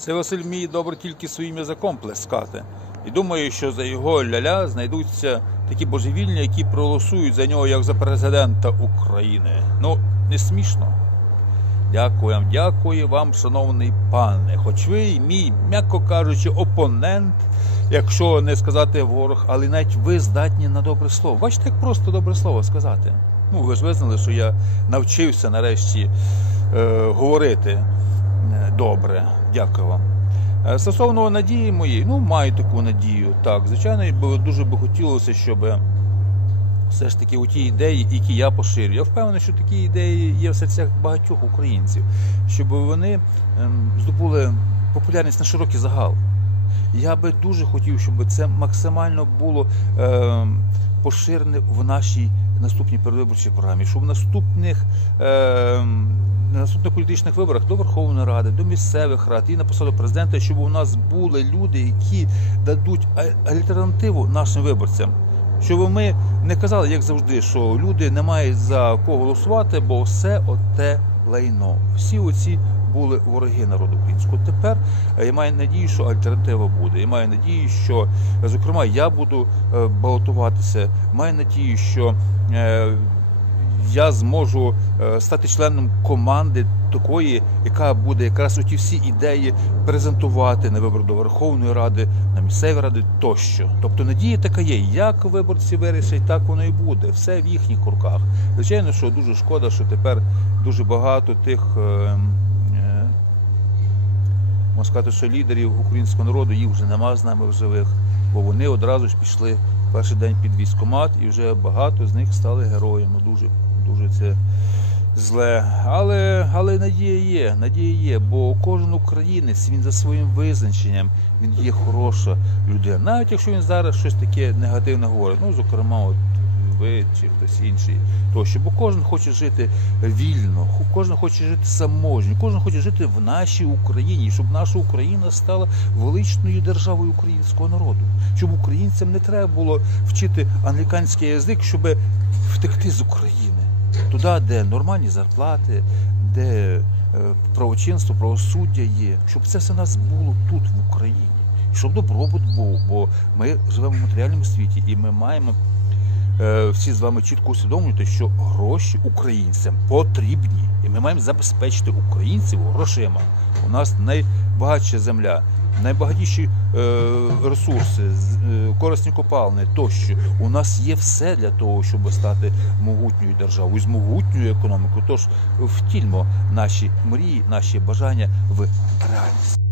Це Василь вміє добре тільки своїм язиком плескати. І думаю, що за його ляля знайдуться такі божевільні, які проголосують за нього як за президента України. Ну, не смішно. Дякую вам, дякую вам, шановний пане. Хоч ви мій, м'яко кажучи, опонент, якщо не сказати ворог, але навіть ви здатні на добре слово. Бачите, як просто добре слово сказати. Ну, ви ж визнали, що я навчився нарешті е, говорити е, добре. Дякую вам. Е, Стосовно надії моєї, ну маю таку надію. Так, звичайно, дуже би хотілося, щоб все ж таки у ті ідеї, які я поширюю. Я впевнений, що такі ідеї є в серцях багатьох українців, щоб вони ем, здобули популярність на широкий загал. Я би дуже хотів, щоб це максимально було ем, поширене в нашій наступній передвиборчій програмі, щоб в наступних. на наступних політичних виборах до Верховної Ради, до місцевих рад і на посаду президента, щоб у нас були люди, які дадуть альтернативу нашим виборцям. Щоб ми не казали, як завжди, що люди не мають за кого голосувати, бо все оте лайно. Всі оці були вороги народу українського. Тепер е, я маю надію, що альтернатива буде. Я маю надію, що е, зокрема я буду е, балотуватися. Маю надію, що я зможу стати членом команди такої, яка буде якраз оті всі ідеї презентувати на вибор до Верховної Ради, на місцеві ради тощо. Тобто надія така є. Як виборці вирішать, так воно і буде. Все в їхніх руках. Звичайно, що дуже шкода, що тепер дуже багато тих. Можна сказати, що лідерів українського народу їх вже нема з нами в живих, бо вони одразу ж пішли перший день під військомат, і вже багато з них стали героями. Дуже, дуже це зле. Але, але надія є, надія є, бо кожен українець він за своїм визначенням він є хороша людина. Навіть якщо він зараз щось таке негативне говорить, ну зокрема, от ви чи хтось інший, тощо. Бо кожен хоче жити вільно, кожен хоче жити самотньо, кожен хоче жити в нашій Україні, щоб наша Україна стала величною державою українського народу. Щоб українцям не треба було вчити англіканський язик, щоб втекти з України. Туди, де нормальні зарплати, де е, правочинство, правосуддя є, щоб це все у нас було тут, в Україні. Щоб добробут був, бо ми живемо в матеріальному світі і ми маємо всі з вами чітко усвідомлювати, що гроші українцям потрібні, і ми маємо забезпечити українців грошима. У нас найбагатша земля, найбагатіші е, ресурси, е, корисні копалини тощо. У нас є все для того, щоб стати могутньою державою з могутньою економікою. Тож втільмо наші мрії, наші бажання в реальність.